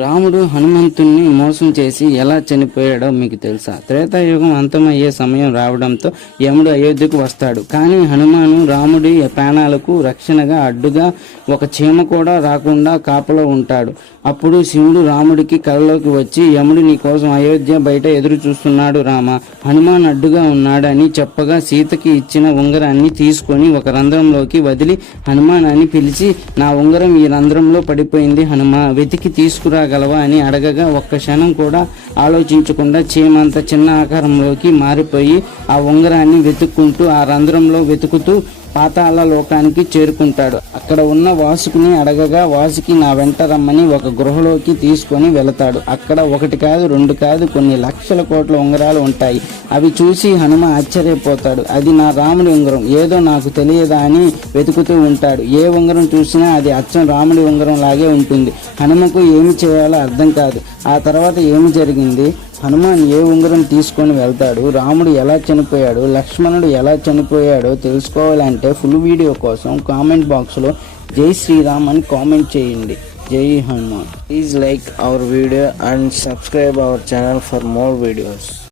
రాముడు హనుమంతుణ్ణి మోసం చేసి ఎలా చనిపోయాడో మీకు తెలుసా? త్రేతాయుగం అంతమయ్యే సమయం రావడంతో యముడు అయోధ్యకు వస్తాడు. కానీ హనుమాను రాముడి ప్రాణాలకు రక్షణగా అడ్డుగా ఒక చీమ కూడా రాకుండా కాపలా ఉంటాడు. అప్పుడు శివుడు రాముడికి కలలోకి వచ్చి, యముడు నీ కోసం అయోధ్య బయట ఎదురు చూస్తున్నాడు రామ, హనుమాన్ అడ్డుగా ఉన్నాడు అని చెప్పగా సీతకి ఇచ్చిన ఉంగరాన్ని తీసుకొని ఒక రంధ్రంలోకి వదిలి హనుమాన్ అని పిలిచి, నా ఉంగరం ఈ రంధ్రంలో పడిపోయింది హనుమ, వెతికి తీసుకురాగలవా అని అడగగా ఒక్క క్షణం కూడా ఆలోచించకుండా చీమంత చిన్న ఆకారంలోకి మారిపోయి ఆ ఉంగరాన్ని వెతుక్కుంటూ ఆ రంధ్రంలో వెతుకుతూ పాతాళ లోకానికి చేరుకుంటాడు. అక్కడ ఉన్న వాసుకుని అడగగా వాసుకి నా వెంట రమ్మని ఒక గృహలోకి తీసుకొని వెళతాడు. అక్కడ ఒకటి కాదు రెండు కాదు కొన్ని లక్షల కోట్ల ఉంగరాలు ఉంటాయి. అవి చూసి హనుమ ఆశ్చర్యపోతాడు. అది నా రాముడి ఉంగరం, ఏదో నాకు తెలియదా అని వెతుకుతూ ఉంటాడు. ఏ ఉంగరం చూసినా అది అచ్చం రాముడి ఉంగరం లాగే ఉంటుంది. హనుమకు ఏమి చేయాలో అర్థం కాదు. ఆ తర్వాత ఏమి జరిగింది, హనుమాన్ ఏ ఉంగరం తీసుకొని వెళ్తాడు, రాముడు ఎలా చనిపోయాడు, లక్ష్మణుడు ఎలా చనిపోయాడో తెలుసుకోవాలంటే ఫుల్ వీడియో కోసం కామెంట్ బాక్స్లో జై శ్రీరామ్ అని కామెంట్ చేయండి. జై Hanuman. Please like our video and subscribe our channel for more videos.